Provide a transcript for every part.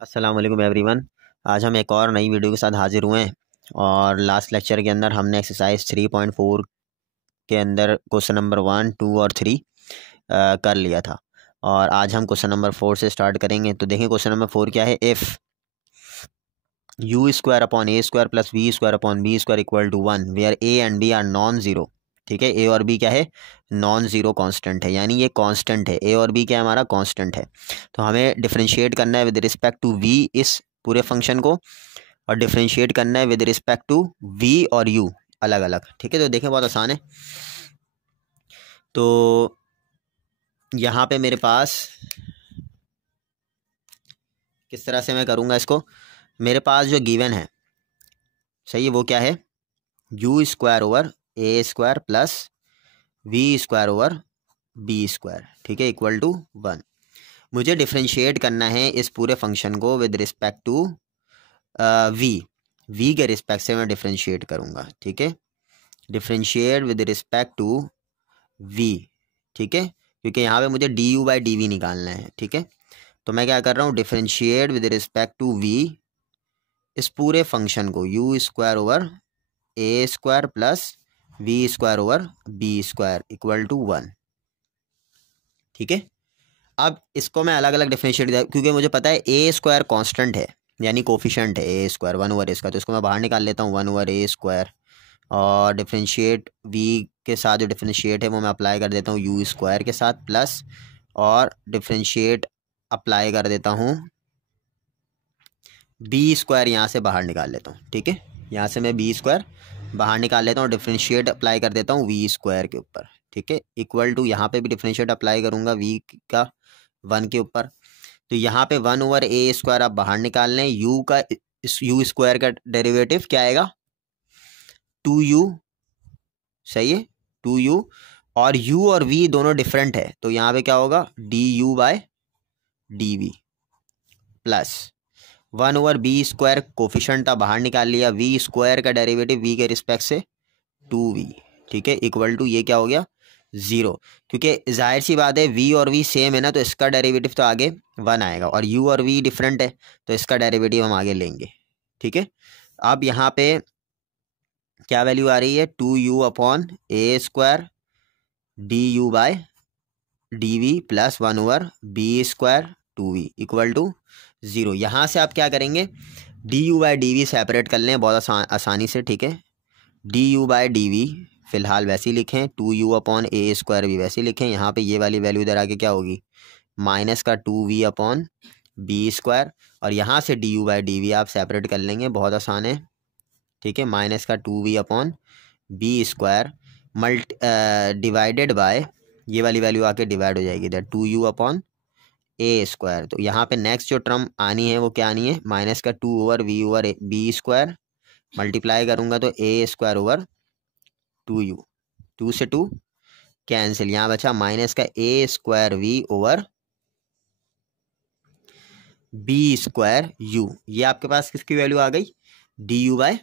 अस्सलाम वालेकुम एवरीवन। आज हम एक और नई वीडियो के साथ हाजिर हुए हैं। और लास्ट लेक्चर के अंदर हमने एक्सरसाइज 3.4 के अंदर क्वेश्चन नंबर 1, 2 और 3 कर लिया था। और आज हम क्वेश्चन नंबर 4 से स्टार्ट करेंगे। तो देखें क्वेश्चन नंबर 4 क्या है। If u square upon a square plus v square upon b square equal to 1 where a and b are non zero. ठीक है, ए और बी क्या है, नॉन ज़ीरो कांस्टेंट है, यानी ये कांस्टेंट है। ए और बी क्या है, हमारा कांस्टेंट है। तो हमें डिफरेंशिएट करना है विद रिस्पेक्ट टू वी इस पूरे फंक्शन को, और डिफरेंशिएट करना है विद रिस्पेक्ट टू वी और यू अलग अलग। ठीक है, तो देखें बहुत आसान है। तो यहाँ पे मेरे पास किस तरह से मैं करूँगा इसको। मेरे पास जो गिवन है, सही है, वो क्या है, u square over a square plus v square over b square, ठीक है, इक्वल टू 1। मुझे डिफरेंशिएट करना है इस पूरे फंक्शन को विद रिस्पेक्ट टू वी के रिस्पेक्ट से मैं डिफरेंशिएट करूँगा। ठीक है, differentiate with respect to v. ठीक है, क्योंकि यहाँ पे मुझे d u by d v निकालना है। ठीक है, तो मैं क्या कर रहा हूँ, differentiate with respect to v इस पूरे फंक्शन को, u square over a square plus v square over b square equal to 1। ठीक है, अब इसको मैं अलग अलग डिफरेंशिएट, क्योंकि मुझे पता है ए स्क्वायर कांस्टेंट है, यानी कोफिशिएंट है ए स्क्वायर 1 ओवर इसका, तो इसको मैं बाहर निकाल लेता हूँ 1 ओवर ए स्क्वायर। और डिफरेंशिएट वी के साथ जो डिफरेंशिएट है वो मैं अप्लाई कर देता हूँ यू स्क्वायर के साथ प्लस, और डिफरेंशिएट अप्लाई कर देता हूँ बी स्क्वायर, यहाँ से बाहर निकाल लेता हूँ। ठीक है, यहाँ से मैं बी स्क्वायर बाहर निकाल लेता हूँ, डिफरेंशिएट अप्लाई कर देता हूँ वी स्क्वायर के ऊपर। ठीक है, इक्वल टू, यहाँ पे भी डिफरेंशिएट अप्लाई करूँगा वी का 1 के ऊपर। तो यहाँ पे 1 ओवर ए स्क्वायर आप बाहर निकाल लें, यू का इस यू स्क्वायर का डेरिवेटिव क्या आएगा, 2u। सही है, 2u, और u और v दोनों डिफरेंट है, तो यहाँ पे क्या होगा, d u by d v plus 1 over b square, coefficient बाहर निकाल लिया, वी स्क्वायर का डेरिवेटिव v के रिस्पेक्ट से 2v। ठीक है, इक्वल टू, ये क्या हो गया, 0, क्योंकि जाहिर सी बात है v और v सेम है ना, तो इसका डेरिवेटिव तो आगे 1 आएगा, और u और v डिफरेंट है तो इसका डेरिवेटिव हम आगे लेंगे। ठीक है, अब यहाँ पे क्या वैल्यू आ रही है, 2u upon a square d u by d v plus 1 over b square 2v equal to 0। यहाँ से आप क्या करेंगे, d u by d v separate कर लें बहुत आसानी से। ठीक है, d u by d v फ़िलहाल वैसे ही लिखें, 2u अपॉन ए स्क्वायर भी वैसे ही लिखें। यहाँ पे ये वाली वैल्यू इधर आके क्या होगी, माइनस का 2v अपॉन बी स्क्वायर, और यहाँ से d u by d v आप सेपरेट कर लेंगे, बहुत आसान है। ठीक है, माइनस का 2v upon b square divided by, ये वाली वैल्यू आके डिवाइड हो जाएगी इधर 2u अपॉन ए स्क्वायर। तो यहाँ पे नेक्स्ट जो टर्म आनी है वो क्या आनी है, माइनस का 2 over v over b square, multiply करूँगा तो ए स्क्वायर ओवर 2u, 2 से 2 कैंसिल, यहाँ बचा माइनस का a square v over b square u. ये आपके पास किसकी वैल्यू आ गई, d u by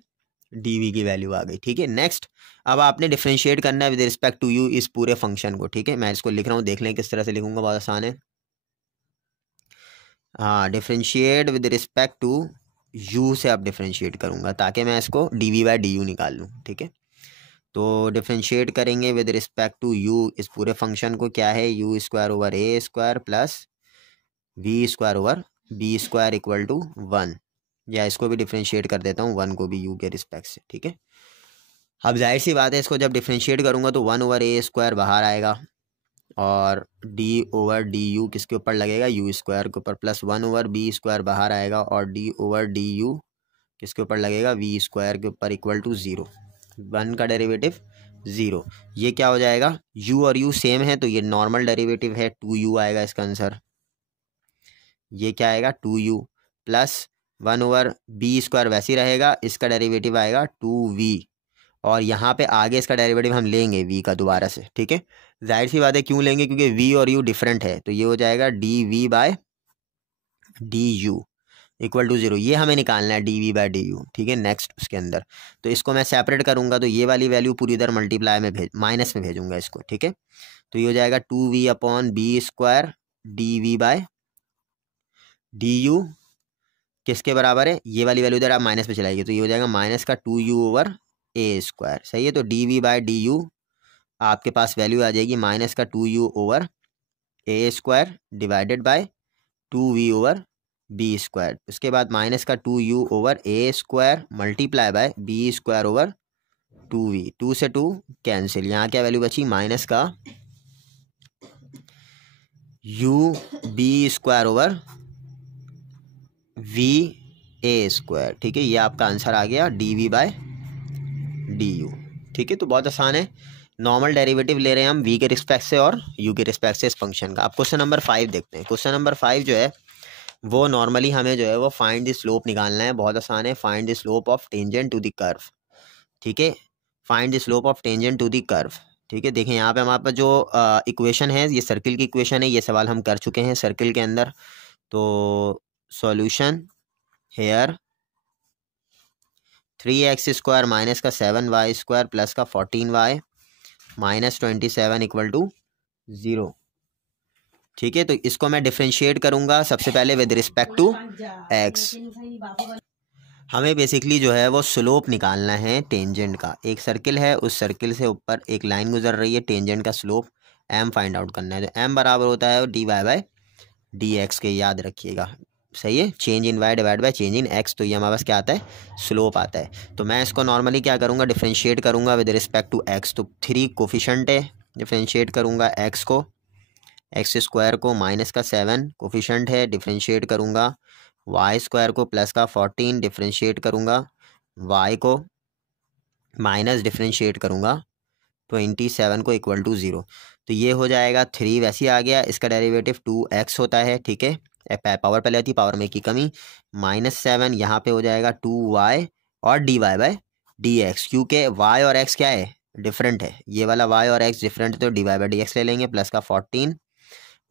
d v की वैल्यू आ गई। ठीक है, नेक्स्ट अब आपने डिफरेंशिएट करना है विद रिस्पेक्ट टू यू इस पूरे फंक्शन को। ठीक है, मैं इसको लिख रहा हूँ, देख लें किस तरह से लिखूंगा, बहुत आसान है। हाँ, differentiate with respect to u से आप डिफरेंशिएट करूँगा ताकि मैं इसको d v by d u निकाल लूँ। ठीक है, तो डिफरेंशिएट करेंगे विद रिस्पेक्ट टू यू इस पूरे फंक्शन को, क्या है, u square over a square plus v square over b square equal to 1, या इसको भी डिफरेंशिएट कर देता हूँ 1 को भी यू के रिस्पेक्ट से। ठीक है, अब जाहिर सी बात है, इसको जब डिफरेंशिएट करूँगा तो 1 ओवर ए स्क्वायर बाहर आएगा, और डी ओवर डी यू किसके ऊपर लगेगा, यू स्क्वायर के ऊपर, प्लस 1 ओवर बी स्क्वायर बाहर आएगा, और डी ओवर डी यू किसके ऊपर लगेगा, वी स्क्वायर के ऊपर इक्वल टू 0। 1 का डेरिवेटिव 0, ये क्या हो जाएगा, u और u सेम है तो ये नॉर्मल डेरिवेटिव है, 2u आएगा इसका आंसर। ये क्या आएगा, 2u plus 1 over b square वैसे ही रहेगा, इसका डेरिवेटिव आएगा 2v, और यहाँ पे आगे इसका डेरिवेटिव हम लेंगे v का दोबारा से। ठीक है, जाहिर सी बात है क्यों लेंगे, क्योंकि v और u डिफरेंट है, तो ये हो जाएगा d v by d u equal to 0। ये हमें निकालना है d v by d u. ठीक है, नेक्स्ट उसके अंदर तो इसको मैं सेपरेट करूँगा, तो ये वाली वैल्यू पूरी इधर मल्टीप्लाई में माइनस में भेजूँगा इसको। ठीक है, तो ये हो जाएगा 2v upon b square d v by d u किसके बराबर है, ये वाली वैल्यू इधर आप माइनस पे चलाइए तो ये हो जाएगा माइनस का 2u ओवर ए स्क्वायर। सही है, तो dv/du आपके पास वैल्यू आ जाएगी माइनस का 2u over a square divided by 2v over b square. उसके बाद माइनस का 2u over a square multiply by b square over 2v, 2 से 2 कैंसिल, यहाँ क्या वैल्यू बची माइनस का u b square over v a square. ठीक है, ये आपका आंसर आ गया dv/du। ठीक है, तो बहुत आसान है, नॉर्मल डेरिवेटिव ले रहे हैं हम v के रिस्पेक्ट से और u के रिस्पेक्ट से इस फंक्शन का। अब क्वेश्चन नंबर 5 देखते हैं। क्वेश्चन नंबर 5 जो है वो नॉर्मली हमें जो है वो फाइंड द स्लोप निकालना है। बहुत आसान है, find the slope of tangent to the curve. ठीक है, find the slope of tangent to the curve. ठीक है, देखें यहाँ पे हमारे पास जो इक्वेशन है ये सर्किल की इक्वेशन है, ये सवाल हम कर चुके हैं सर्किल के अंदर। तो solution hair 3x square minus का 7y स्क्वायर प्लस का 14y माइनस 27 इक्वल टू 0। ठीक है, तो इसको मैं डिफ्रेंशिएट करूंगा सबसे पहले विद रिस्पेक्ट टू x। हमें बेसिकली जो है वो स्लोप निकालना है टेंजेंट का। एक सर्किल है, उस सर्किल से ऊपर एक लाइन गुजर रही है, टेंजेंट का स्लोप m फाइंड आउट करना है। तो m बराबर होता है dy/dx के, याद रखिएगा। सही है, change in y divide by change in x, तो ये हमारे पास क्या आता है, स्लोप आता है। तो मैं इसको नॉर्मली क्या करूँगा, डिफ्रेंशिएट करूँगा विद रिस्पेक्ट टू x। तो 3 कोफिशेंट है, डिफ्रेंशिएट करूँगा x को, एक्स स्क्वायर को, माइनस का 7 कोफिशेंट है, डिफ्रेंशिएट करूँगा वाई स्क्वायर को, प्लस का 14 डिफ्रेंशिएट करूँगा वाई को, माइनस डिफ्रेंशिएट करूँगा 27 को इक्वल टू 0। तो ये हो जाएगा 3, वैसे ही आ गया। इसका डेरिवेटिव 2x होता है। ठीक है, पावर पहले आती, पावर में की कमी, माइनस 7 यहाँ पे हो जाएगा 2y और dy/dx, क्योंकि y और x क्या है, डिफरेंट है। ये वाला y और x डिफरेंट है तो dy/dx ले लेंगे, प्लस का 14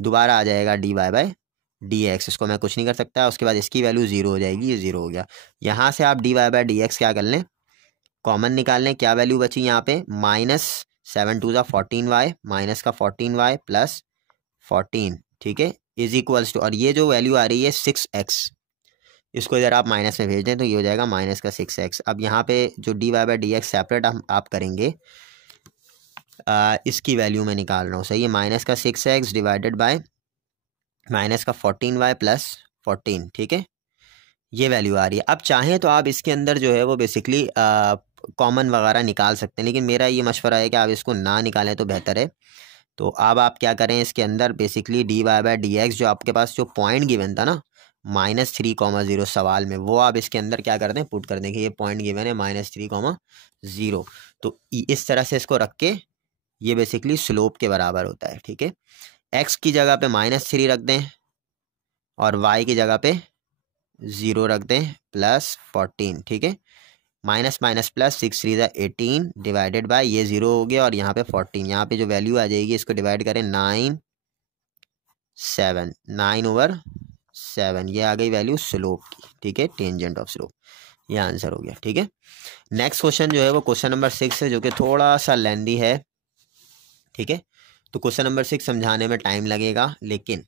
दोबारा आ जाएगा dy/dx, इसको मैं कुछ नहीं कर सकता। उसके बाद इसकी वैल्यू 0 हो जाएगी, ये 0 हो गया। यहाँ से आप dy/dx क्या कर लें, कॉमन निकाल लें। क्या वैल्यू बची यहाँ पे, माइनस 7 2 14y, माइनस का 14y प्लस 14। ठीक है, इज इक्वल्स टू, और ये जो वैल्यू आ रही है 6x, इसको इधर आप माइनस में भेज दें तो ये हो जाएगा माइनस का 6x। अब यहाँ पे जो dy/dx सेपरेट आप करेंगे, इसकी वैल्यू मैं निकाल रहा हूँ। सही है, माइनस का 6x डिवाइडेड बाय माइनस का 14y प्लस 14। ठीक है, ये वैल्यू आ रही है। अब चाहें तो आप इसके अंदर जो है वो बेसिकली कॉमन वगैरह निकाल सकते हैं, लेकिन मेरा ये मशवरा है कि आप इसको ना निकालें तो बेहतर है। तो अब आप क्या करें, इसके अंदर बेसिकली dy/dx जो आपके पास जो पॉइंट गिवन था ना -3,0 सवाल में, वो आप इसके अंदर क्या कर दें, पुट कर दें कि ये पॉइंट गिवन है -3,0। तो इस तरह से इसको रख के ये बेसिकली स्लोप के बराबर होता है। ठीक है, x की जगह पे -3 रख दें और y की जगह पे 0 रख दें प्लस 14। ठीक है, minus minus plus 6 3 18 divided by ये 0 हो गया और यहाँ पे 14। यहाँ पे जो वैल्यू आ जाएगी इसको डिवाइड करें 9 ओवर 7, ये आ गई वैल्यू स्लोप की। ठीक है, टेंजेंट ऑफ स्लोप, ये आंसर हो गया। ठीक है, नेक्स्ट क्वेश्चन जो है वो क्वेश्चन नंबर 6 है, जो कि थोड़ा सा लेंदी है। ठीक है, तो क्वेश्चन नंबर 6 समझाने में टाइम लगेगा, लेकिन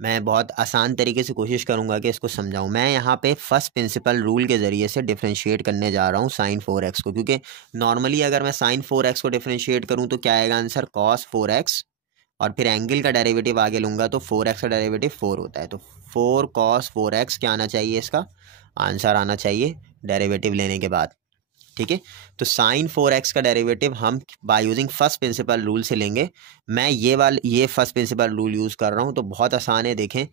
मैं बहुत आसान तरीके से कोशिश करूंगा कि इसको समझाऊं। मैं यहाँ पे फर्स्ट प्रिंसिपल रूल के ज़रिए से डिफरेंशिएट करने जा रहा हूँ sin 4x को, क्योंकि नॉर्मली अगर मैं sin 4x को डिफरेंशिएट करूँ तो क्या आएगा आंसर, cos 4x, और फिर एंगल का डेरिवेटिव आगे लूँगा तो 4x का डेरिवेटिव 4 होता है। तो 4 cos 4x क्या आना चाहिए, इसका आंसर आना चाहिए डेरिवेटिव लेने के बाद। ठीक है, तो sin 4x का डेरिवेटिव हम by using first principle rule से लेंगे। मैं ये फर्स्ट प्रिंसिपल रूल यूज़ कर रहा हूँ, तो बहुत आसान है। देखें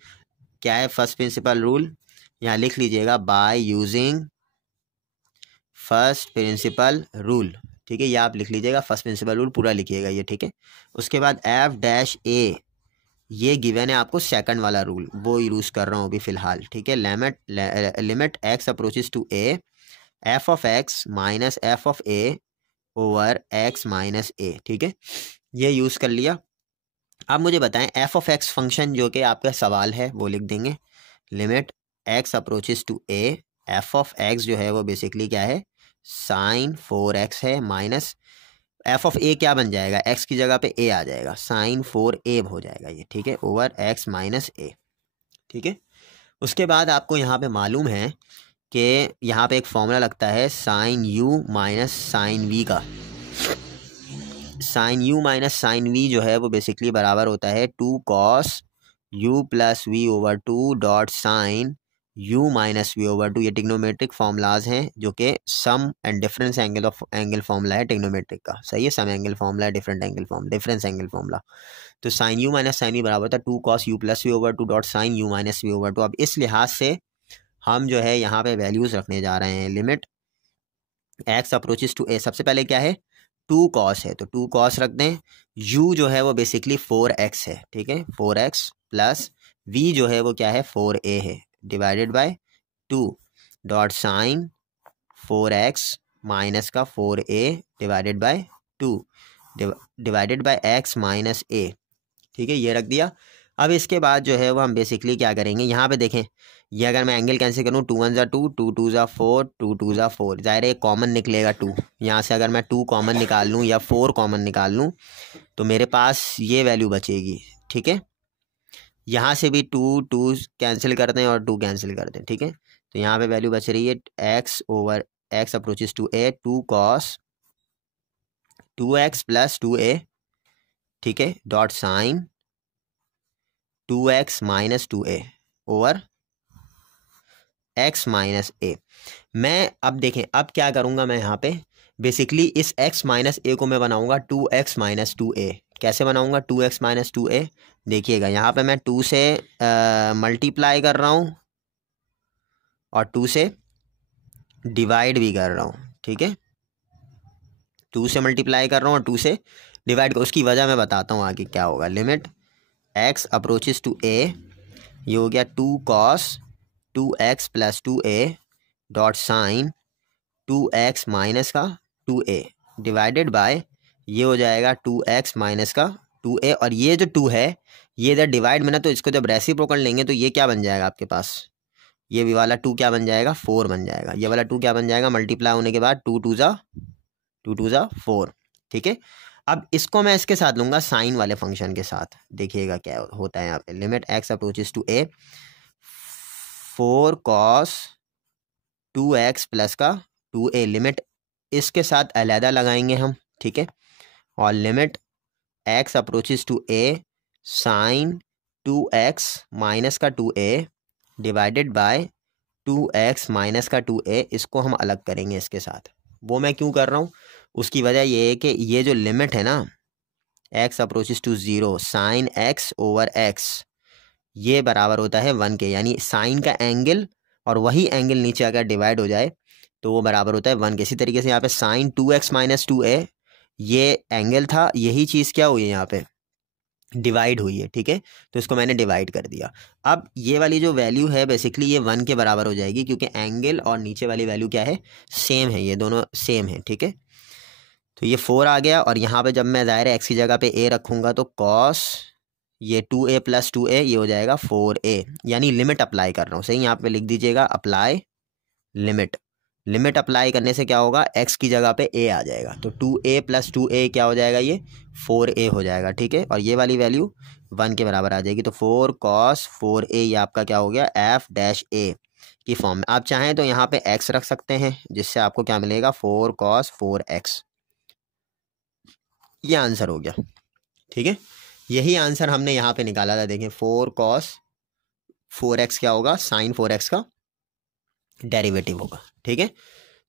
क्या है फर्स्ट प्रिंसिपल रूल, यहाँ लिख लीजिएगा, by using first principle rule. ठीक है, ये आप लिख लीजिएगा, फर्स्ट प्रिंसिपल रूल पूरा लिखिएगा ये। ठीक है, उसके बाद f-a, ये गिवन है आपको सेकंड वाला रूल, वो यूज़ कर रहा हूँ अभी फ़िलहाल। ठीक है, limit x approaches to a, f of x minus f of a over x minus a। ठीक है, ये यूज़ कर लिया। अब मुझे बताएं f ऑफ x फंक्शन जो कि आपका सवाल है वो लिख देंगे, limit x approaches to a, f of x जो है वो बेसिकली क्या है, sin 4x है, माइनस f ऑफ a क्या बन जाएगा, x की जगह पे a आ जाएगा, sin 4a हो जाएगा ये। ठीक है, ओवर x माइनस a। ठीक है, उसके बाद आपको यहाँ पे मालूम है कि यहाँ पे एक फॉर्मूला लगता है sine u minus sine v का। Sine u minus sine v जो है वो बेसिकली बराबर होता है 2 cos u plus v over 2 dot sine u minus v over 2। ये टिग्नोमेट्रिक फॉर्मूलाज हैं जो कि sum and difference angle formula है टिग्नोमेट्रिक का। सही है, सम एंगल फॉर्मूला है, डिफरेंस एंगल फॉर्मूला। तो sine u minus sine v बराबर था 2 cos u plus v over 2 dot sine u minus v over 2। अब इस लिहाज से हम जो है यहाँ पे वैल्यूज रखने जा रहे हैं। Limit x approaches to a, सबसे पहले क्या है 2 cos है तो 2 cos रख दें। u जो है वो बेसिकली 4x है, ठीक है, 4x प्लस v जो है वो क्या है 4a है, divided by 2 dot sine 4x minus का 4a divided by 2 divided by x minus a, ठीक है, ये रख दिया। अब इसके बाद जो है वो हम बेसिकली क्या करेंगे, यहाँ पे देखें ये अगर मैं एंगल कैंसिल करूँ 2 1 ज़ा 2, 2 2 ज़ा 4, 2 2 ज़ा 4, ज़ाहिर है कॉमन निकलेगा 2। यहाँ से अगर मैं 2 कॉमन निकाल लूँ या 4 कॉमन निकाल लूँ तो मेरे पास ये वैल्यू बचेगी, ठीक है। यहाँ से भी 2 2 कैंसिल करते हैं और 2 कैंसिल करते हैं, ठीक है। तो यहाँ पे वैल्यू बच रही है x over x approaches to a 2 cos 2x plus 2a, ठीक है, dot sine 2x minus 2a over x minus a। मैं अब देखें अब क्या करूँगा, मैं यहाँ पे बेसिकली इस x माइनस a को मैं बनाऊँगा 2x माइनस 2a। कैसे बनाऊँगा 2x माइनस 2a, देखिएगा यहाँ पे मैं 2 से मल्टीप्लाई कर रहा हूँ और 2 से डिवाइड भी कर रहा हूँ, ठीक है। 2 से मल्टीप्लाई कर रहा हूँ और 2 से डिवाइड, उसकी वजह मैं बताता हूँ आगे क्या होगा। Limit x approaches to a, ये हो गया 2 cos 2x plus 2a dot sine 2x minus का 2a डिवाइडेड बाय, ये हो जाएगा 2x माइनस का 2a, और ये जो 2 है ये इधर डिवाइड में ना, तो इसको जब रेसिप्रोकल लेंगे तो ये क्या बन जाएगा आपके पास, ये भी वाला 2 क्या बन जाएगा 4 बन जाएगा। ये वाला 2 क्या बन जाएगा, मल्टीप्लाई होने के बाद 2 2 ज़ा 4, ठीक है। अब इसको मैं इसके साथ लूँगा साइन वाले फंक्शन के साथ, देखिएगा क्या होता है यहाँ पे। Limit x approaches to a 4 cos 2x plus का 2a, लिमिट इसके साथ अलहदा लगाएंगे हम, ठीक है। और limit x approaches to a sine 2x minus का 2a divided by 2x minus का 2a, इसको हम अलग करेंगे इसके साथ। वो मैं क्यों कर रहा हूँ, उसकी वजह ये है कि ये जो लिमिट है ना x approaches to 0 sine x over x, ये बराबर होता है 1 के, यानी साइन का एंगल और वही एंगल नीचे अगर डिवाइड हो जाए तो वो बराबर होता है 1 के। इसी तरीके से यहाँ पे साइन 2x माइनस 2a, ये एंगल था, यही चीज़ क्या हुई है यहाँ पे डिवाइड हुई है, ठीक है। तो इसको मैंने डिवाइड कर दिया। अब ये वाली जो वैल्यू है बेसिकली ये 1 के बराबर हो जाएगी, क्योंकि एंगल और नीचे वाली वैल्यू क्या है सेम है, ये दोनों सेम है, ठीक है। तो ये 4 आ गया, और यहाँ पे जब मैं ज़ाहिर है x की जगह पे a रखूँगा तो cos ये 2a प्लस 2a ये हो जाएगा 4a, यानी लिमिट अप्लाई कर रहा हूँ। सही, यहाँ पे लिख दीजिएगा अप्लाई लिमिट। लिमिट अप्लाई करने से क्या होगा, x की जगह पे a आ जाएगा, तो 2a प्लस 2a क्या हो जाएगा, ये 4a हो जाएगा, ठीक है। और ये वाली वैल्यू 1 के बराबर आ जाएगी, तो 4 cos 4a ये आपका क्या हो गया f डैश a की फॉर्म में। आप चाहें तो यहाँ पे x रख सकते हैं, जिससे आपको क्या मिलेगा 4 cos 4x, ये आंसर हो गया, ठीक है। यही आंसर हमने यहाँ पे निकाला था, देखें 4 cos 4x क्या होगा, साइन 4x का डेरिवेटिव होगा, ठीक है।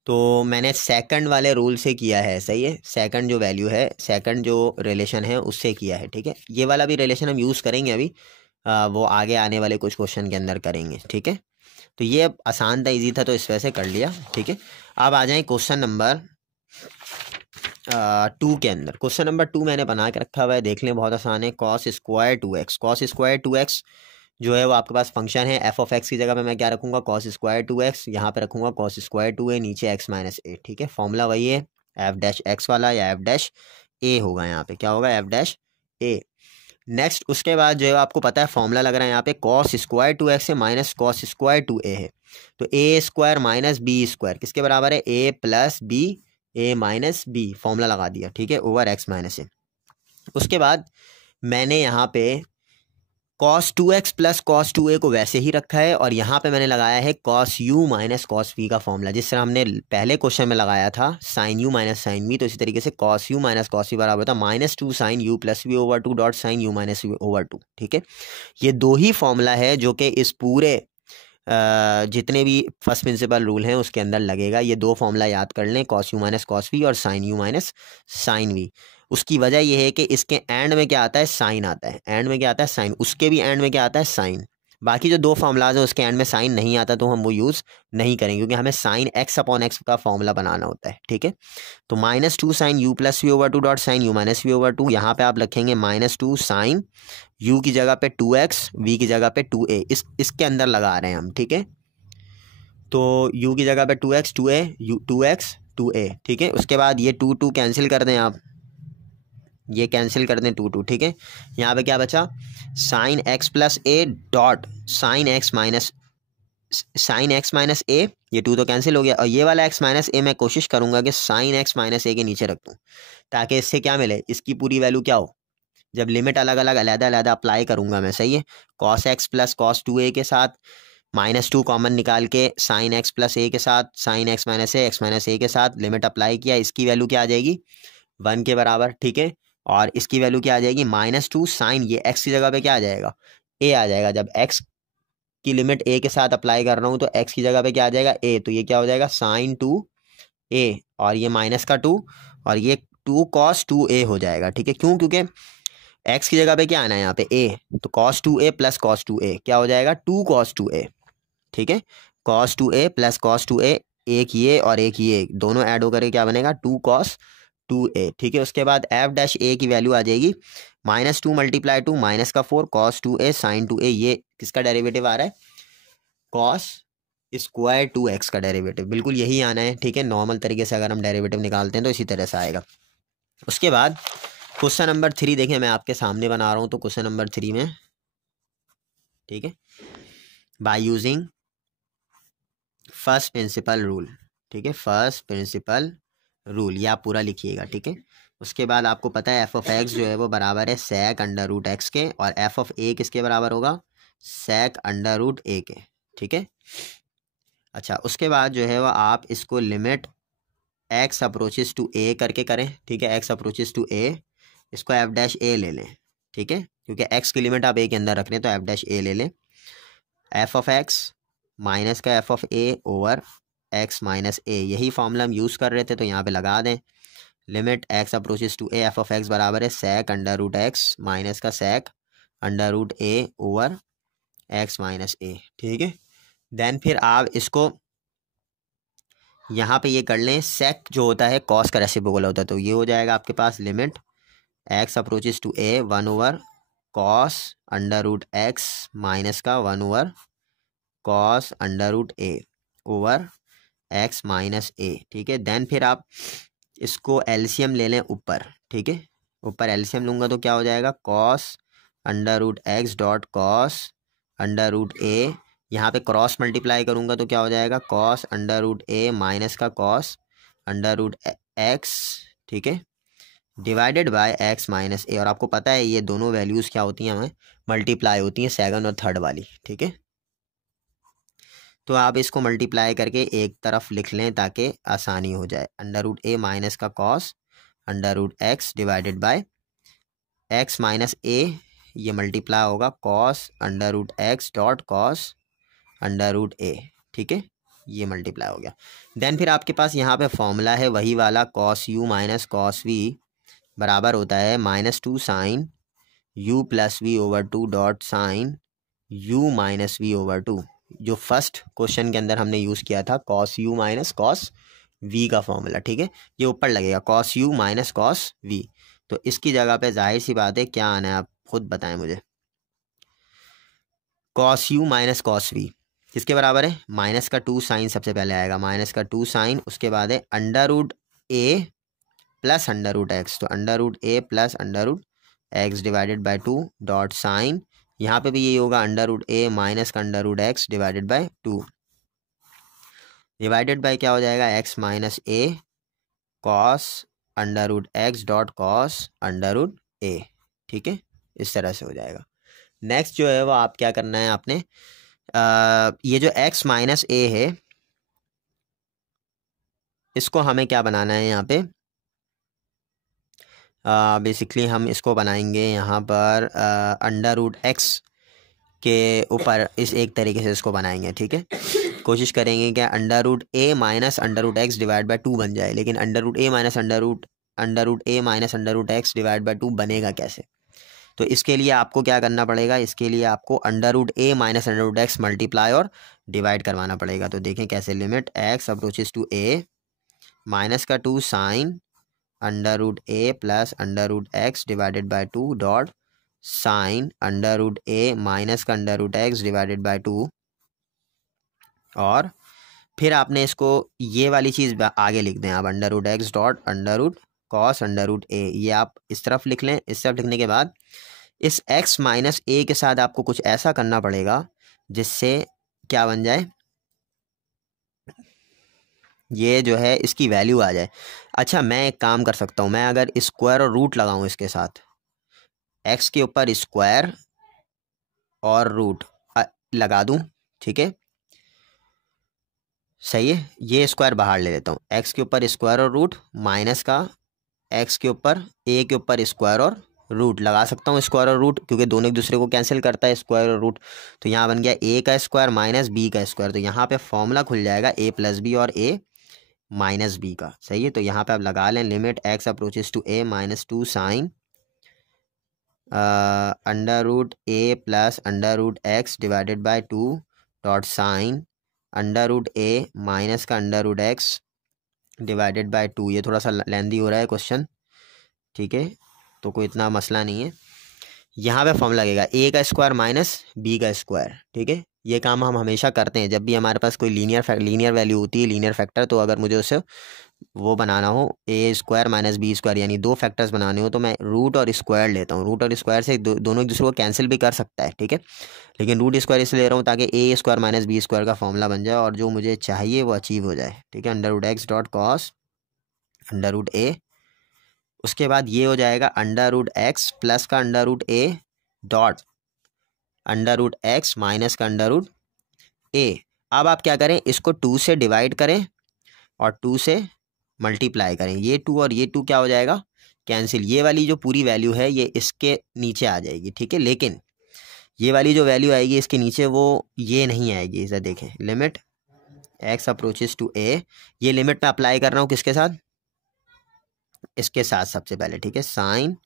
तो मैंने सेकंड वाले रूल से किया है, सही है, सेकंड जो वैल्यू है, सेकंड जो रिलेशन है उससे किया है, ठीक है। ये वाला भी रिलेशन हम यूज़ करेंगे अभी, वो आगे आने वाले कुछ क्वेश्चन के अंदर करेंगे, ठीक है। तो ये आसान था, इजी था, तो इस वजह से कर लिया, ठीक है। अब आ जाए क्वेश्चन नंबर 2 के अंदर। क्वेश्चन नंबर 2 मैंने बना के रखा हुआ है, देख लें, बहुत आसान है। cos square 2x, cos square 2x जो है वो आपके पास फंक्शन है, f ऑफ x की जगह पे मैं क्या रखूँगा cos स्क्वायर 2x, यहाँ पे रखूँगा cos स्क्वायर 2a, नीचे x माइनस a, ठीक है। फॉर्मूला वही है f डैश x वाला, या f डैश a होगा, यहाँ पे क्या होगा f डैश a। नेक्स्ट उसके बाद जो है आपको पता है फॉर्मूला लग रहा है यहाँ पे cos स्क्वायर 2x है माइनस cos स्क्वायर 2a है, तो a square minus b square किसके बराबर है, a plus b, a minus b, formula लगा दिया, ठीक है, ओवर x माइनस ए। उसके बाद मैंने यहाँ पे cos 2x plus cos 2a को वैसे ही रखा है और यहाँ पे मैंने लगाया है cos u minus cos v का फॉर्मूला, जिस तरह हमने पहले क्वेश्चन में लगाया था sine u minus sine v। तो इसी तरीके से cos u minus cos v बराबर था -2 sine u plus v over 2 dot sine u minus v over 2। ठीक है, ये दो ही फॉर्मूला है जो कि इस पूरे जितने भी फर्स्ट प्रिंसिपल रूल हैं उसके अंदर लगेगा। ये दो फॉर्मूला याद कर लें, cos u minus cos v और sine u minus sine v. उसकी वजह यह है कि इसके एंड में क्या आता है, साइन आता है। एंड में क्या आता है, साइन। उसके भी एंड में क्या आता है, साइन। बाकी जो दो फॉर्मूलाज हैं उसके एंड में साइन नहीं आता तो हम वो यूज़ नहीं करेंगे, क्योंकि हमें साइन एक्स अपॉन एक्स का फॉर्मूला बनाना होता है। ठीक है, तो -2 sine u plus v over 2 dot sine u minus v over 2। यहाँ पे आप लिखेंगे -2 साइन u की जगह पे 2x, v की जगह पे 2a। इसके अंदर लगा रहे हैं हम। ठीक है, तो u की जगह पे 2x 2a, 2x 2a। ठीक है, उसके बाद ये 2 कैंसिल कर दें आप, ये कैंसिल कर दें 2 ठीक है, यहाँ पे क्या बचा, sine x plus a dot sine x minus a। ये 2 तो कैंसिल हो गया, और ये वाला x माइनस a मैं कोशिश करूँगा कि साइन x माइनस a के नीचे रख दूँ, ताकि इससे क्या मिले, इसकी पूरी वैल्यू क्या हो। जब लिमिट अलग अलग अलग अप्लाई करूँगा मैं, सही है, cos x plus cos 2a के साथ -2 कॉमन निकाल के साइन एक्स प्लस ए के साथ साइन एक्स माइनस ए के साथ लिमिट अप्लाई किया, इसकी वैल्यू क्या आ जाएगी, 1 के बराबर। ठीक है, और इसकी वैल्यू क्या आ जाएगी, -2 साइन, ये एक्स की जगह पे क्या आ जाएगा, ए आ जाएगा। जब एक्स की लिमिट ए के साथ अप्लाई कर रहा हूँ तो एक्स की जगह पे क्या आ जाएगा, ए। तो ये क्या हो जाएगा, साइन 2a, और ये -2 और ये 2 कॉस 2a हो जाएगा। ठीक है, क्यों, क्योंकि एक्स की जगह पे क्या आना है यहाँ पे, ए। तो cos 2a plus cos 2a क्या हो जाएगा, 2 cos 2a। ठीक है, cos 2a plus cos 2a, एक ये और एक ये दोनों ऐड होकर क्या बनेगा, 2 cos 2a। ठीक है, उसके बाद एफ डैश ए की वैल्यू आ जाएगी -2 multiply 2 -4 cos 2a sign 2a। ये किसका डेरिवेटिव आ रहा है, cos स्क्वायर 2x का डेरिवेटिव। बिल्कुल यही आना है। ठीक है, नॉर्मल तरीके से अगर हम डेरिवेटिव निकालते हैं तो इसी तरह से आएगा। उसके बाद क्वेश्चन नंबर 3 देखें, मैं आपके सामने बना रहा हूँ। तो क्वेश्चन नंबर 3 में, ठीक है, by using first principle rule. ठीक है, फर्स्ट प्रिंसिपल रूल, ये आप पूरा लिखिएगा। ठीक है, उसके बाद आपको पता है एफ ऑफ एक्स जो है वो बराबर है सेक अंडर रूट एक्स के, और एफ ऑफ ए किसके बराबर होगा, सेक अंडर रूट ए के। ठीक है, अच्छा, उसके बाद जो है वो आप इसको लिमिट एक्स अप्रोचेस टू ए करके करें। ठीक है, एक्स अप्रोचेस टू ए, इसको एफ डैश ए ले लें। ठीक है, क्योंकि एक्स की लिमिट आप ए के अंदर रख रहे हैं तो एफ डैश ए ले लें। एफ ऑफ एक्स माइनस का f of a over x minus a, यही फॉर्मूला हम यूज़ कर रहे थे तो यहाँ पे लगा दें। Limit x approaches to a, f of x बराबर है sec under root x minus का sec under root a over x minus a. ठीक है, देन फिर आप इसको यहाँ पे ये कर लें, सेक जो होता है कॉस का रेसिप्रोकल होता है, तो ये हो जाएगा आपके पास limit x approaches to a 1 over cos under root x minus का 1 over cos under root a over x minus a. ठीक है, देन फिर आप इसको एलसीएम ले लें ऊपर। ठीक है, ऊपर एलसीएम लूँगा तो क्या हो जाएगा, cos under root x dot cos under root a, यहाँ पे क्रॉस मल्टीप्लाई करूँगा तो क्या हो जाएगा, cos under root a minus का कॉस अंडर रूट एक्स। ठीक है, divided by x minus a, और आपको पता है ये दोनों वैल्यूज़ क्या होती हैं, हमें मल्टीप्लाई होती हैं, सेकंड और थर्ड वाली। ठीक है, तो आप इसको मल्टीप्लाई करके एक तरफ लिख लें ताकि आसानी हो जाए। अंडर रूट ए माइनस का cos under root x divided by x minus a, ये मल्टीप्लाई होगा cos under root x dot cos under root a. ठीक है, ये मल्टीप्लाई हो गया। देन फिर आपके पास यहाँ पे फॉर्मूला है वही वाला, cos u minus cos v बराबर होता है -2 sine u plus v over 2 dot sine u minus v over 2, जो फर्स्ट क्वेश्चन के अंदर हमने यूज़ किया था, cos u minus cos v का फॉर्मूला। ठीक है, ये ऊपर लगेगा cos u minus cos v, तो इसकी जगह पे जाहिर सी बात है क्या आना है, आप खुद बताएं मुझे। Cos u minus cos v किसके बराबर है, माइनस का 2 साइन सबसे पहले आएगा, माइनस का 2 साइन, उसके बाद है under root a plus under root x, तो under root a plus under root x divided by 2 dot sine, यहाँ पे भी यही होगा अंडर रूट ए माइनस का under root x divided by 2, divided by क्या हो जाएगा, x minus a cos under root x dot cos under root a. ठीक है, इस तरह से हो जाएगा। नेक्स्ट जो है वो आप क्या करना है आपने, ये जो x माइनस ए है इसको हमें क्या बनाना है यहाँ पे, बेसिकली हम इसको बनाएंगे यहाँ पर अंडर रूट एक्स के ऊपर इस एक तरीके से इसको बनाएंगे, ठीक है। कोशिश करेंगे कि under root a minus under root x divide by 2 बन जाए, लेकिन under root a minus under root a minus under root x divide by 2 बनेगा कैसे। तो इसके लिए आपको क्या करना पड़ेगा, इसके लिए आपको under root a minus under root x multiply और डिवाइड करवाना पड़ेगा। तो देखें कैसे, limit x approaches to a minus का 2 sine under root a plus under root x divided by 2 dot sine under root a minus का under root x divided by 2, और फिर आपने इसको ये वाली चीज़ आगे लिख दें आप, under root x dot under root cos under root a, ये आप इस तरफ लिख लें। इस तरफ लिखने के बाद इस x माइनस ए के साथ आपको कुछ ऐसा करना पड़ेगा जिससे क्या बन जाए, ये जो है इसकी वैल्यू आ जाए। अच्छा मैं एक काम कर सकता हूँ, मैं अगर स्क्वायर और रूट लगाऊँ इसके साथ, x के ऊपर स्क्वायर और रूट लगा दूँ, ठीक है, सही है। ये स्क्वायर बाहर ले लेता हूँ, x के ऊपर स्क्वायर और रूट माइनस का x के ऊपर a के ऊपर स्क्वायर और रूट लगा सकता हूँ, स्क्वायर और रूट क्योंकि दोनों एक दूसरे को कैंसिल करता है स्क्वायर और रूट। तो यहाँ बन गया a का स्क्वायर माइनस b का स्क्वायर, तो यहाँ पे फॉर्मूला खुल जाएगा a प्लस बी और a माइनस बी का, सही है। तो यहाँ पे आप लगा लें limit x approaches to a minus 2 sine under root a plus under root x divided by 2 dot sine under root a minus का under root x divided by 2। ये थोड़ा सा लेंदी हो रहा है क्वेश्चन, ठीक है, तो कोई इतना मसला नहीं है। यहाँ पे फॉर्म लगेगा a का स्क्वायर माइनस b का स्क्वायर, ठीक है। ये काम हम हमेशा करते हैं जब भी हमारे पास कोई लीनियर वैल्यू होती है, लीनियर फैक्टर। तो अगर मुझे उसे वो बनाना हो a square minus b square यानी दो फैक्टर्स बनाने हो, तो मैं रूट और स्क्वायर लेता हूँ। रूट और स्क्वायर से दोनों एक दूसरे को कैंसिल भी कर सकता है, ठीक है, लेकिन रूट स्क्वायर इसलिए ले रहा हूँ ताकि a square minus b square का फॉर्मूला बन जाए और जो मुझे चाहिए वो अचीव हो जाए, ठीक है। Under root x dot cos under root a, उसके बाद ये हो जाएगा अंडर रूट एक्स प्लस का under root a dot under root x minus का अंडर रूट ए। अब आप क्या करें, इसको 2 से डिवाइड करें और 2 से मल्टीप्लाई करें, ये 2 और ये 2 क्या हो जाएगा, कैंसिल। ये वाली जो पूरी वैल्यू है ये इसके नीचे आ जाएगी, ठीक है, लेकिन ये वाली जो वैल्यू आएगी इसके नीचे वो ये नहीं आएगी। इसे देखें, लिमिट एक्स अप्रोचेस टू ए, ये लिमिट मैं अप्लाई कर रहा हूँ किसके साथ, इसके साथ सबसे पहले, ठीक है, sine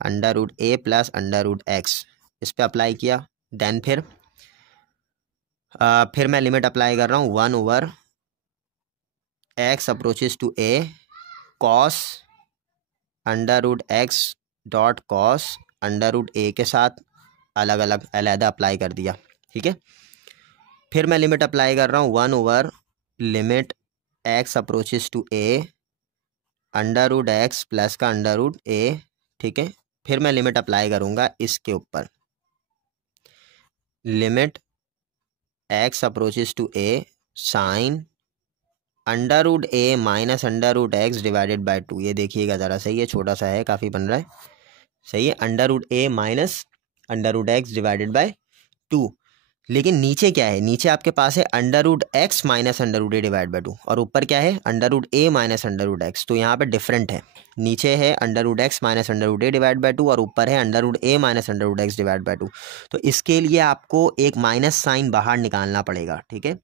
under root a plus under root x, इस पर अप्लाई किया। देन फिर मैं लिमिट अप्लाई कर रहा हूँ 1 over x approaches to a cos under root x dot cos under root a के साथ अलग अलग अलहदा अप्लाई कर दिया, ठीक है। फिर मैं लिमिट अप्लाई कर रहा हूँ 1 over limit x approaches to a under root x plus का अंडर रूट ए, ठीक है। फिर मैं लिमिट अप्लाई करूँगा इसके ऊपर, limit x approaches to a sine under root a minus under root x divided by 2। ये देखिएगा ज़रा, सही है, छोटा सा है, काफ़ी बन रहा है, सही है, under root a minus under root x divided by 2। लेकिन नीचे क्या है, नीचे आपके पास है under root x minus under root a divide by 2 और ऊपर क्या है under root a minus under root x. तो यहाँ पे डिफरेंट है, नीचे है under root x minus under root a divide by 2 और ऊपर है under root a minus under root x divide by 2। तो इसके लिए आपको एक माइनस साइन बाहर निकालना पड़ेगा, ठीक है।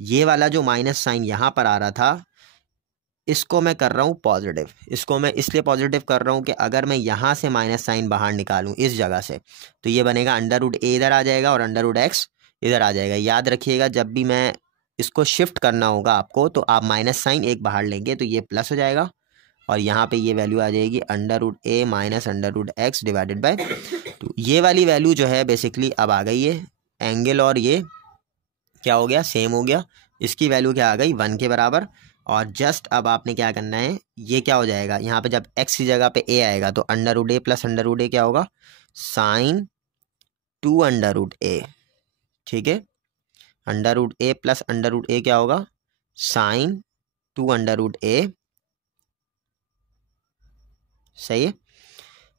ये वाला जो माइनस साइन यहाँ पर आ रहा था इसको मैं कर रहा हूँ पॉजिटिव। इसको मैं इसलिए पॉजिटिव कर रहा हूँ कि अगर मैं यहाँ से माइनस साइन बाहर निकालूँ इस जगह से, तो ये बनेगा अंडर रूट ए इधर आ जाएगा और अंडर रूट एक्स इधर आ जाएगा। याद रखिएगा जब भी मैं इसको शिफ्ट करना होगा आपको तो आप माइनस साइन एक बाहर लेंगे तो ये प्लस हो जाएगा और यहाँ पे ये वैल्यू आ जाएगी under root a minus under root x divided by 2। ये वाली वैल्यू जो है बेसिकली अब आ गई है, एंगल और ये क्या हो गया, सेम हो गया। इसकी वैल्यू क्या आ गई, 1 के बराबर। और जस्ट अब आपने क्या करना है, ये क्या हो जाएगा, यहाँ पे जब x की जगह पे a आएगा तो under root a plus under root ए क्या होगा, साइन 2 अंडर रूट ए, ठीक है। Under root a plus under root ए क्या होगा, साइन 2 अंडर रूट ए, सही है।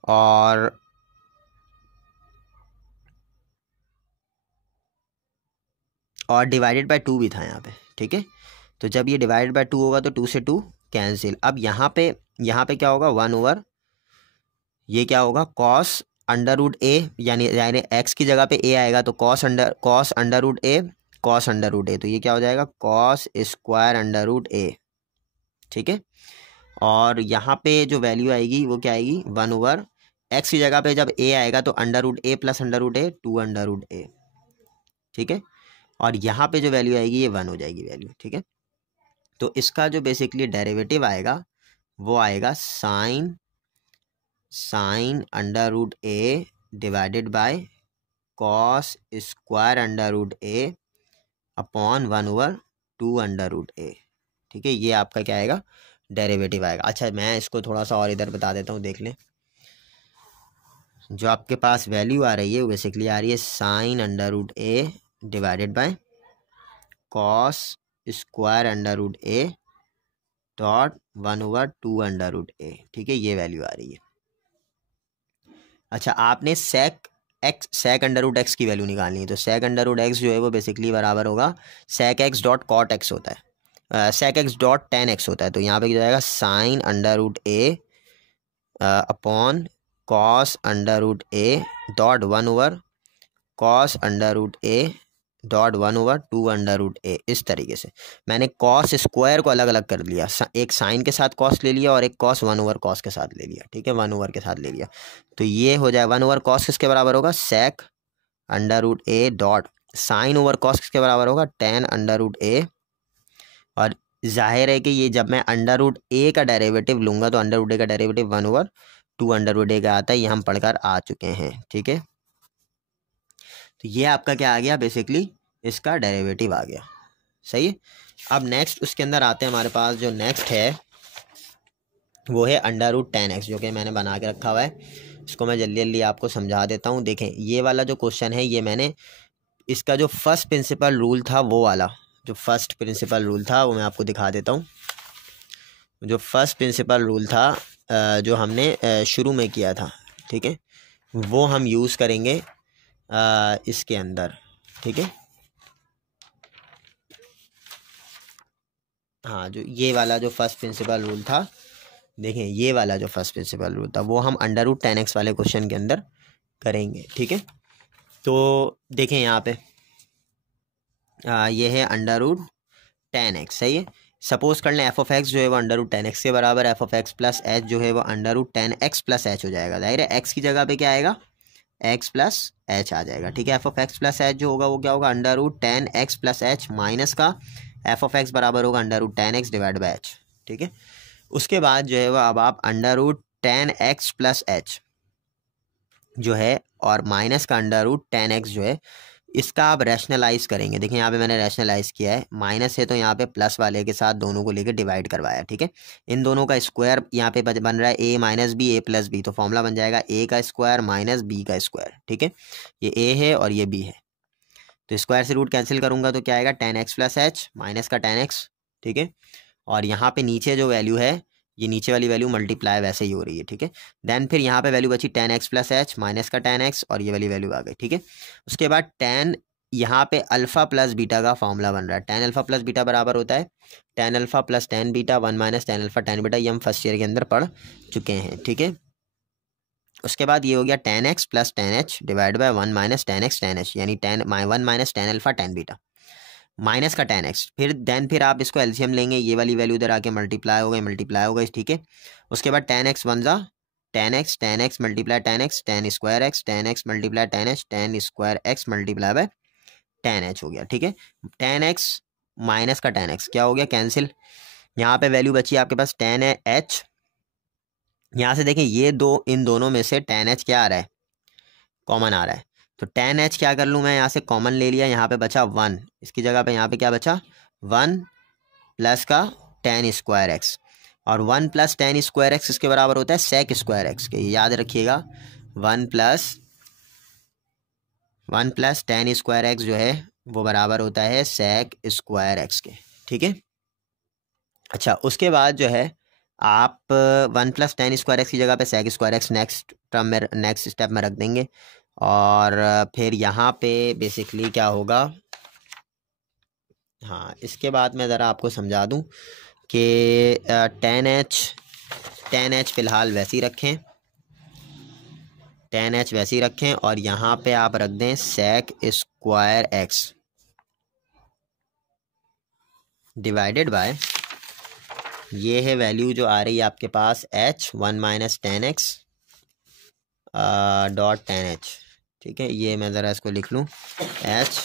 और और डिवाइडेड बाय 2 भी था यहाँ पे, ठीक है। तो जब ये डिवाइडेड बाय 2 होगा तो 2 से 2 कैंसिल। अब यहाँ पे क्या होगा, 1/, ये क्या होगा, कॉस अंडर रूट ए, यानी एक्स की जगह पे ए आएगा तो कॉस अंडर रूट ए, कॉस अंडर रूट ए, तो ये क्या हो जाएगा, cos square under root a, ठीक है। और यहाँ पे जो वैल्यू आएगी वो क्या आएगी, 1/, एक्स की जगह पे जब ए आएगा तो under root a plus under root A, 2 under root a, ठीक है। और यहाँ पे जो वैल्यू आएगी ये 1 हो जाएगी वैल्यू, ठीक है। तो इसका जो बेसिकली डेरिवेटिव आएगा वो आएगा sine under root a divided by cos square under root a upon 1/2 under root a, ठीक है। ये आपका क्या आएगा, डेरिवेटिव आएगा। अच्छा, मैं इसको थोड़ा सा और इधर बता देता हूँ, देख लें। जो आपके पास वैल्यू आ रही है वो बेसिकली आ रही है sine under root a divided by cos square under root a dot 1/2 under root a, ठीक है। ये वैल्यू आ रही है। अच्छा, आपने सेक अंडर रूट एक्स की वैल्यू निकालनी है, तो सेक अंडर रूट एक्स जो है वो बेसिकली बराबर होगा sec x dot cot x होता है, sec x dot tan x होता है। तो यहाँ पे क्या जाएगा, sine under root a upon cos under root a dot 1/, cos under root a dot 1/2 under root a. इस तरीके से मैंने कॉस स्क्वायर को अलग अलग कर लिया, एक साइन के साथ कॉस ले लिया और एक कॉस 1/cos के साथ ले लिया, ठीक है, 1/, के साथ ले लिया। तो ये हो जाए 1/cos किसके बराबर होगा, sec under root a dot sine over cos किसके बराबर होगा, टेन अंडर रूट ए। और जाहिर है कि ये जब मैं अंडर रूट ए का डेरिवेटिव लूँगा तो अंडर रूट ए का डेरिवेटिव 1/2 अंडर रूट ए का आता है, ये हम पढ़कर आ चुके हैं, ठीक है। तो ये आपका क्या आ गया, बेसिकली इसका डेरिवेटिव आ गया, सही है। अब नेक्स्ट उसके अंदर आते हैं, हमारे पास जो नेक्स्ट है वो है अंडर रूट 10x, जो कि मैंने बना के रखा हुआ है। इसको मैं जल्दी जल्दी आपको समझा देता हूँ। देखें, ये वाला जो क्वेश्चन है ये मैंने इसका जो फर्स्ट प्रिंसिपल रूल था वो वाला, जो फर्स्ट प्रिंसिपल रूल था वो मैं आपको दिखा देता हूँ। जो फर्स्ट प्रिंसिपल रूल था जो हमने शुरू में किया था, ठीक है, वो हम यूज़ करेंगे इसके अंदर, ठीक है। हाँ, जो ये वाला जो फर्स्ट प्रिंसिपल रूल था, देखें ये वाला जो फर्स्ट प्रिंसिपल रूल था वो हम अंडर रूट 10x वाले क्वेश्चन के अंदर करेंगे, ठीक है। तो देखें यहाँ पे ये है अंडर रूट 10x, सही है। सपोज कर लें f(x) जो है वो अंडर रूट 10x के बराबर, f(x) प्लस h जो है वो under root 10x plus h हो जाएगा। जाहिर है x की जगह पे क्या आएगा, x प्लस h आ जाएगा, ठीक है। f(x) प्लस h जो होगा वो क्या होगा, under root 10x plus h minus का f(x) बराबर होगा under root 10x divide by h, ठीक है। उसके बाद जो है वो अब आप under root 10x plus h जो है और माइनस का अंडर रूट 10x जो है, इसका आप रैशनलाइज करेंगे। देखिए यहाँ पे मैंने रैशनलाइज किया है, माइनस है तो यहाँ पे प्लस वाले के साथ दोनों को लेके डिवाइड करवाया, ठीक है। इन दोनों का स्क्वायर यहाँ पे बन रहा है a minus b, a plus b, तो फॉर्मूला बन जाएगा a का स्क्वायर माइनस b का स्क्वायर, ठीक है। ये a है और ये b है, तो स्क्वायर से रूट कैंसिल करूँगा तो क्या आएगा, 10x प्लस h माइनस का 10x, ठीक है। और यहाँ पे नीचे जो वैल्यू है, ये नीचे वाली वैल्यू मल्टीप्लाई वैसे ही हो रही है, ठीक है। देन फिर यहाँ पे वैल्यू बची 10x प्लस h माइनस का 10x और ये वाली वैल्यू आ गई, ठीक है। उसके बाद tan, यहाँ पे अल्फ़ा प्लस बीटा का फॉर्मूला बन रहा है। tan अल्फ़ा प्लस बीटा बराबर होता है tan alpha plus tan beta 1 minus tan alpha tan beta, ये हम फर्स्ट ईयर के अंदर पढ़ चुके हैं, ठीक है। उसके बाद ये हो गया tan x plus tan h divide by 1 minus tan x tan h, यानी 1 minus tan alpha tan beta minus का 10x। फिर आप इसको एलसीएम लेंगे, ये वाली वैल्यू इधर आके मल्टीप्लाई हो गई, ठीक है। उसके बाद 10x 1 जा 10x multiply 10x tan square x, 10x multiply 10h tan square x multiply by 10h हो गया, ठीक है। 10x माइनस का 10x क्या हो गया, कैंसिल। यहाँ पे वैल्यू बची आपके पास tan h, यहाँ से देखें ये दो, इन दोनों में से tan h क्या आ रहा है, कॉमन आ रहा है। तो tan h क्या कर लूँ मैं, यहाँ से कॉमन ले लिया, यहाँ पे बचा 1, इसकी जगह पे यहाँ पे क्या बचा 1 प्लस का tan स्क्वायर x, और 1 प्लस tan स्क्वायर x इसके बराबर होता है सेक स्क्वायर x के, याद रखिएगा। 1 प्लस tan स्क्वायर x जो है वो बराबर होता है सेक स्क्वायर x के, ठीक है। अच्छा, उसके बाद जो है आप 1 प्लस tan स्क्वायर x की जगह पे sec square x next term में, नेक्स्ट स्टेप में रख देंगे। और फिर यहाँ पे बेसिकली क्या होगा, हाँ, इसके बाद मैं ज़रा आपको समझा दूँ कि टेन एच फ़िलहाल वैसे ही रखें, टेन एच वैसे ही रखें और यहाँ पे आप रख दें sec square x divided by, ये है वैल्यू जो आ रही है आपके पास h 1 minus ten x dot ten h. ठीक है, ये मैं ज़रा इसको लिख लूँ, h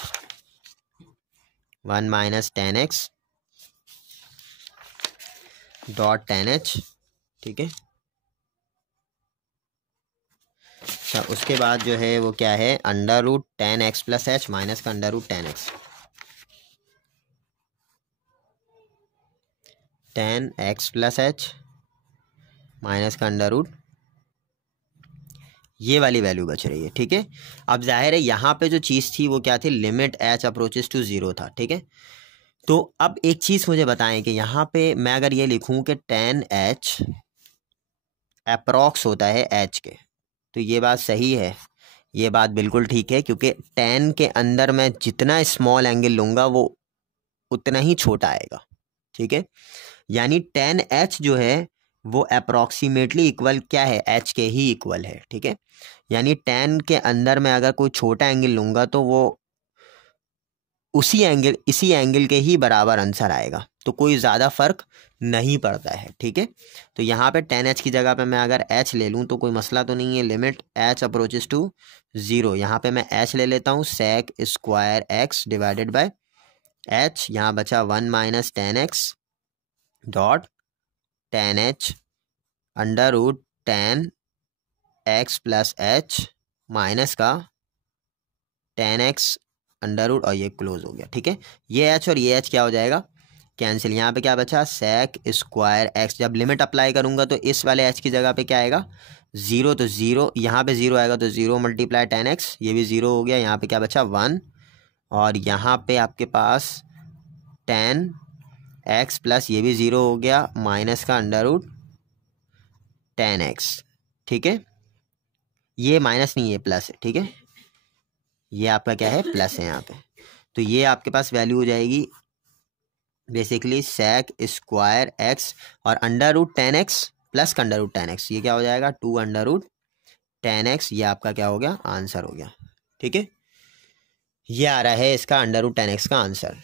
1 minus ten x dot ten h. ठीक है, अच्छा उसके बाद जो है वो क्या है, under root ten x plus h minus का under root ten x, tan x plus h minus का अंडर रूट, ये वाली वैल्यू बच रही है। ठीक है, अब जाहिर है यहाँ पे जो चीज़ थी वो क्या थी, limit h approaches to zero था। ठीक है, तो अब एक चीज़ मुझे बताएं कि यहाँ पे मैं अगर ये लिखूं कि टेन एच अप्रॉक्स होता है एच के, तो ये बात सही है, ये बात बिल्कुल ठीक है, क्योंकि टेन के अंदर मैं जितना स्मॉल एंगल लूँगा वो उतना ही छोटा आएगा। ठीक है, यानी टेन एच जो है वो अप्रॉक्सीमेटली इक्वल क्या है, एच के ही इक्वल है। ठीक है, यानी टेन के अंदर मैं अगर कोई छोटा एंगल लूँगा तो वो इसी एंगल के ही बराबर आंसर आएगा, तो कोई ज़्यादा फर्क नहीं पड़ता है। ठीक है, तो यहाँ पे टेन एच की जगह पे मैं अगर एच ले लूँ तो कोई मसला तो नहीं है, limit h approaches to zero, यहाँ पे मैं एच ले लेता हूँ, sec square x divided by h, यहाँ बचा 1 minus ten x dot ten h under root ten x plus h minus का टेन एक्स अंडर रूट, और ये क्लोज हो गया। ठीक है, ये एच और ये एच क्या हो जाएगा, कैंसिल। यहाँ पे क्या बचा, सेक स्क्वायर एक्स, जब लिमिट अप्लाई करूँगा तो इस वाले एच की जगह पे क्या आएगा, ज़ीरो, तो ज़ीरो यहाँ पे ज़ीरो आएगा, तो ज़ीरो मल्टीप्लाई टेन एक्स, ये भी ज़ीरो हो गया, यहाँ पे क्या बचा 1, और यहाँ पे आपके पास टेन एक्स प्लस ये भी ज़ीरो हो गया, माइनस का अंडर रूट टेन एक्स। ठीक है, ये माइनस नहीं है, प्लस है। ठीक है, ये आपका क्या है, प्लस है यहाँ पे, तो ये आपके पास वैल्यू हो जाएगी बेसिकली सेक स्क्वायर एक्स और under root ten x plus का अंडर रूट टेन एक्स, ये क्या हो जाएगा, two under root ten x, ये आपका क्या हो गया, आंसर हो गया। ठीक है, ये आ रहा है इसका अंडर रूट टेन एक्स का आंसर।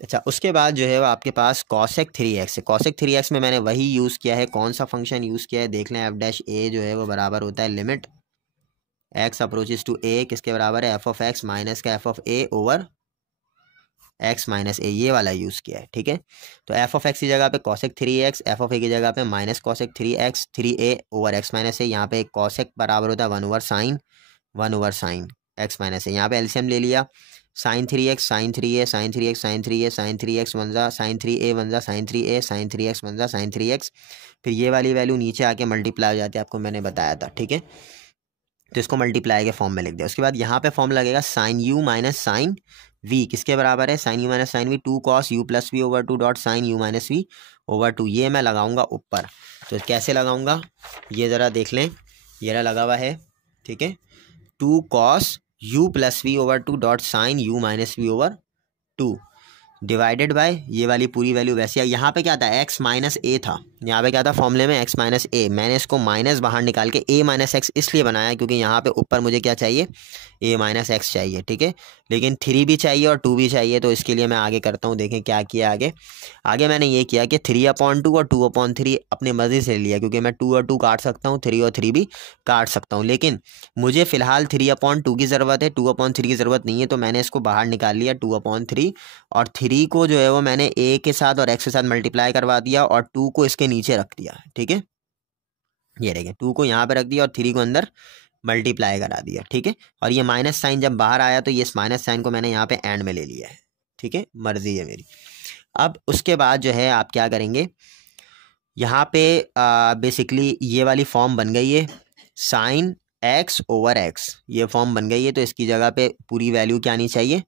अच्छा, उसके बाद जो है वो आपके पास कॉसेक थ्री एक्स है। कॉसेक थ्री एक्स में मैंने वही यूज़ किया है, कौन सा फंक्शन यूज़ किया है देख लें, एफ डैश ए जो है वो बराबर होता है limit x approaches to a, किसके बराबर है, एफ ऑफ एक्स माइनस का f of a over x minus a, ये वाला यूज़ किया है। ठीक है, तो एफ ऑफ एक्स की जगह पे cosec three x, f of a की जगह पे minus cosec three x three a over x minus a, यहाँ पे कॉसेक बराबर होता है one over sine x minus a, यहाँ पे एलसीएम ले लिया, sine three x sine three a sine three x sine three a sine three x one जा साइन थ्री ए वन जा sine three a sine three x one जा sine three x, फिर ये वाली value नीचे आके multiply हो जाती है, आपको मैंने बताया था। ठीक है, तो इसको मल्टीप्लाई के फॉर्म में लिख दिया। उसके बाद यहाँ पे फॉर्म लगेगा sine u minus sine v, किसके बराबर है, sine u minus sine v, two cos u plus v over two dot sine u minus v over two, ये मैं लगाऊंगा ऊपर। तो कैसे लगाऊंगा ये ज़रा देख लें, ये रहा लगा हुआ है। ठीक है, two cos u plus v over two dot sine u minus v over two divided by ये वाली पूरी वैल्यू वैसे, यहाँ पे क्या था, एक्स माइनस ए था, यहाँ पे क्या था फॉर्मूले में, एक्स माइनस ए, मैंने इसको माइनस बाहर निकाल के ए माइनस एक्स इसलिए बनाया क्योंकि यहाँ पे ऊपर मुझे क्या चाहिए, ए माइनस एक्स चाहिए। ठीक है, लेकिन थ्री भी चाहिए और टू भी चाहिए, तो इसके लिए मैं आगे करता हूँ, देखें क्या किया आगे मैंने ये किया कि थ्री अपॉन टू और टू अपॉन थ्री अपनी मर्जी से लिया, क्योंकि मैं टू और टू काट सकता हूँ, थ्री और थ्री भी काट सकता हूँ, लेकिन मुझे फ़िलहाल थ्री अपॉन टू की ज़रूरत है, टू अपॉन थ्री की ज़रूरत नहीं है, तो मैंने इसको बाहर निकाल लिया टू अपॉन थ्री, और थ्री को जो है वो मैंने ए के साथ और एक्स के साथ मल्टीप्लाई करवा दिया और टू को इसके नीचे रख दिया। ठीक है, ये देखें, टू को यहाँ पे रख दिया और थ्री को अंदर मल्टीप्लाई करा दिया। ठीक है, और ये माइनस साइन जब बाहर आया तो ये इस माइनस साइन को मैंने यहाँ पे एंड में ले लिया है। ठीक है, मर्जी है मेरी। अब उसके बाद जो है आप क्या करेंगे, यहाँ पे बेसिकली ये वाली फॉर्म बन गई है, साइन एक्स ओवर एक्स, ये फॉर्म बन गई है, तो इसकी जगह पे पूरी वैल्यू क्या आनी चाहिए,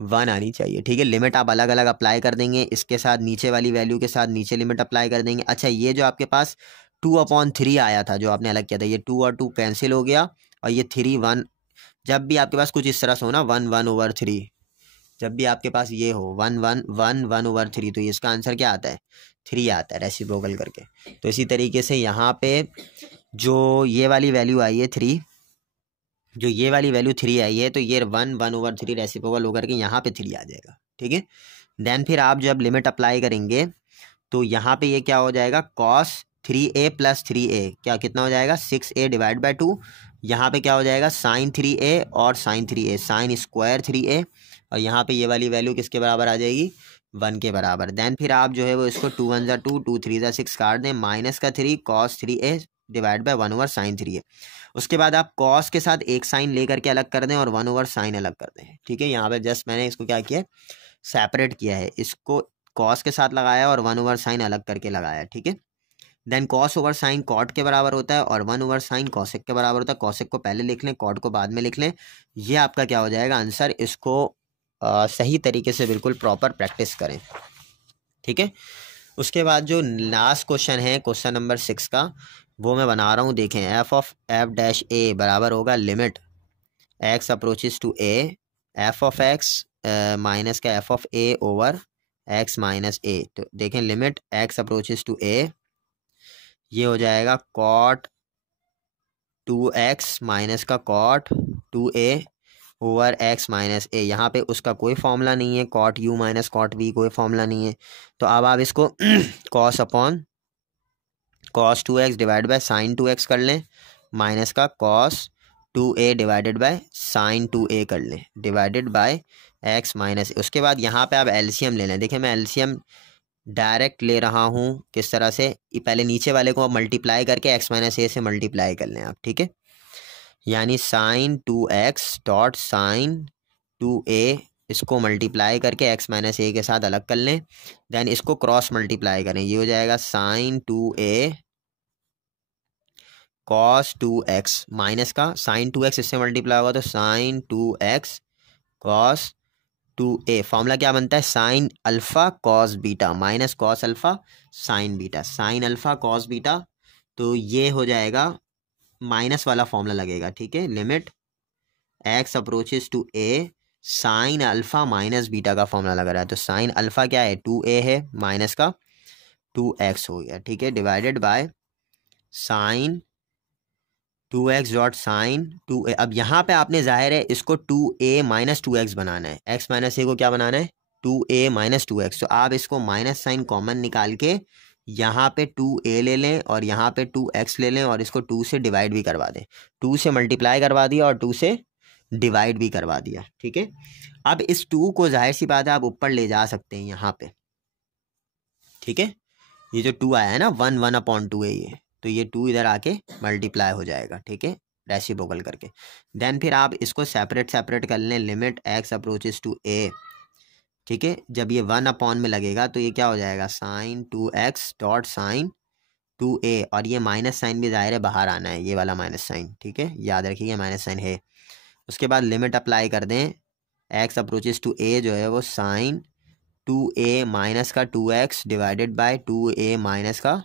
वन आनी चाहिए। ठीक है, लिमिट आप अलग अलग अप्लाई कर देंगे, इसके साथ नीचे वाली वैल्यू के साथ नीचे लिमिट अप्लाई कर देंगे। अच्छा, ये जो आपके पास टू अपॉन थ्री आया था जो आपने अलग किया था, ये टू और टू कैंसिल हो गया, और ये थ्री वन, जब भी आपके पास कुछ इस तरह से हो ना, वन वन ओवर थ्री, जब भी आपके पास ये हो 1/3, तो इसका आंसर क्या आता है 3 आता है रेसिप्रोकल करके। तो इसी तरीके से यहाँ पे जो ये वाली वैल्यू आई है 3, जो ये वाली वैल्यू 3 आई है, तो ये 1/3 रेसिप्रोकल होकर के यहाँ पे 3 आ जाएगा, ठीक है। देन फिर आप जब लिमिट अप्लाई करेंगे तो यहाँ पे ये क्या हो जाएगा cos 3a प्लस 3a क्या कितना हो जाएगा 6a डिवाइड बाई 2। यहाँ पे क्या हो जाएगा sin 3a और sin 3a sine square 3a, और यहाँ पे ये वाली वैल्यू किसके बराबर आ जाएगी 1 के बराबर। देन फिर आप जो है वो इसको 2 1 ज़ा 2 2 3 ज़ा 6 काट दें, माइनस का 3 cos 3a divide by 1/sin 3a। उसके बाद आप cos के साथ एक साइन लेकर के अलग कर दें और 1/sin अलग कर दें, ठीक है। यहाँ पे जस्ट मैंने इसको क्या किया सेपरेट किया है, इसको कॉस के साथ लगाया और 1/sin अलग करके लगाया, ठीक है। देन cos/sin कॉट के बराबर होता है और 1/sin cosec के बराबर होता है। cosec को पहले लिख लें, कॉट को बाद में लिख लें, ये आपका क्या हो जाएगा आंसर। इसको सही तरीके से बिल्कुल प्रॉपर प्रैक्टिस करें, ठीक है। उसके बाद जो लास्ट क्वेश्चन है क्वेश्चन नंबर 6 का, वो मैं बना रहा हूँ, देखें f(f'(a) बराबर होगा limit x approaches to a f(x) minus का f(a) over x minus a। तो देखें limit x approaches to a, ये हो जाएगा cot 2x माइनस का cot 2a over x minus a। यहाँ पे उसका कोई फॉर्मूला नहीं है, cot u minus cot v कोई फॉर्मूला नहीं है। तो अब आप इसको cos upon cos 2x divide by sin 2x कर लें, माइनस का cos 2a divided by sin 2a कर लें, डिवाइडेड बाय x माइनस। उसके बाद यहाँ पे आप एलसीएम ले लें। देखिए मैं एलसीएम डायरेक्ट ले रहा हूँ, किस तरह से, पहले नीचे वाले को आप मल्टीप्लाई करके x माइनस a से मल्टीप्लाई कर लें आप, ठीक है। यानी sin 2x dot sin 2a, इसको मल्टीप्लाई करके x माइनस a के साथ अलग कर लें, देन इसको क्रॉस मल्टीप्लाई करें, ये हो जाएगा sin 2a cos 2x minus का sin 2x इससे मल्टीप्लाई होगा तो sin 2x cos 2a। Formula क्या बनता है sin alpha cos beta minus cos alpha sin beta, sin alpha cos beta. तो ये हो जाएगा माइनस वाला फॉर्मूला लगेगा, ठीक है। Limit x approaches to a sin alpha minus beta का फॉर्मूला लग रहा है। तो sin अल्फ़ा क्या है 2a है, माइनस का 2x हो गया, ठीक है, divided by sin 2x dot sine 2a। अब यहाँ पे आपने जाहिर है इसको 2a माइनस 2x बनाना है, x माइनस a को क्या बनाना है 2a माइनस 2x। तो आप इसको माइनस साइन कॉमन निकाल के यहाँ पे 2a ले लें और यहाँ पे 2x ले लें और इसको 2 से डिवाइड भी करवा दें, 2 से मल्टीप्लाई करवा दिया और 2 से डिवाइड भी करवा दिया, ठीक है। अब इस 2 को जाहिर सी बात है आप ऊपर ले जा सकते हैं यहाँ पे, ठीक है। ये जो 2 आया है ना 1/2 है ये, तो ये 2 इधर आके मल्टीप्लाई हो जाएगा, ठीक है, रेसिप्रोकल करके। देन फिर आप इसको सेपरेट सेपरेट कर लें, limit x approaches to a, ठीक है। जब ये 1 में लगेगा तो ये क्या हो जाएगा sin 2x dot sin 2a, और ये माइनस साइन भी जाहिर है बाहर आना है, ये वाला माइनस साइन, ठीक है, याद रखिए माइनस साइन है। उसके बाद लिमिट अप्लाई कर दें, x अप्रोचेस टू a जो है वो sin 2a माइनस का 2x divided by 2a minus का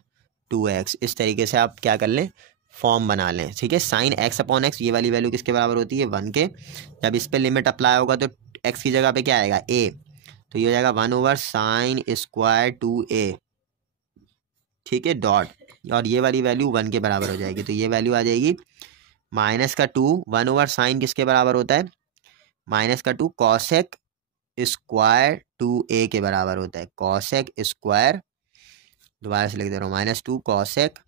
2x। इस तरीके से आप क्या कर लें फॉर्म बना लें, ठीक है। साइन x अपॉन x, ये वाली वैल्यू किसके बराबर होती है 1 के। जब इस पे लिमिट अप्लाई होगा तो x की जगह पे क्या आएगा a, तो ये हो जाएगा 1/sin स्क्वायर 2a, ठीक है, डॉट, और ये वाली वैल्यू 1 के बराबर हो जाएगी। तो ये वैल्यू आ जाएगी माइनस का 2, 1/sin किसके बराबर होता है माइनस का 2 कॉसेक स्क्वायर 2a के बराबर होता है, कॉसेक स्क्वायर, दोबारा से लिख दे रहा हूँ, -2 कॉसेक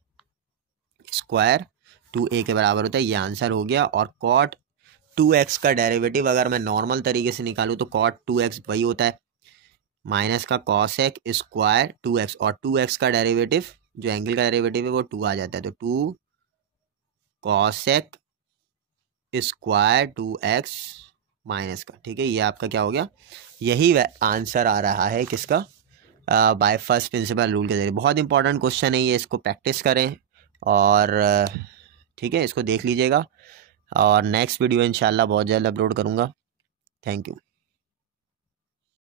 स्क्वायर 2a के बराबर होता है। ये आंसर हो गया। और कॉट 2x का डेरिवेटिव अगर मैं नॉर्मल तरीके से निकालूँ तो कॉट 2x वही होता है माइनस का कॉसेक स्क्वायर 2x, और 2x का डेरिवेटिव जो एंगल का डेरिवेटिव है वो 2 आ जाता है, तो 2 कॉसेक स्क्वायर 2x माइनस का, ठीक है। ये आपका क्या हो गया, यही आंसर आ रहा है किसका बाय फर्स्ट प्रिंसिपल रूल के जरिए। बहुत इंपॉर्टेंट क्वेश्चन है ये, इसको प्रैक्टिस करें और ठीक है इसको देख लीजिएगा। और नेक्स्ट वीडियो इंशाल्लाह बहुत जल्द अपलोड करूँगा। Thank you.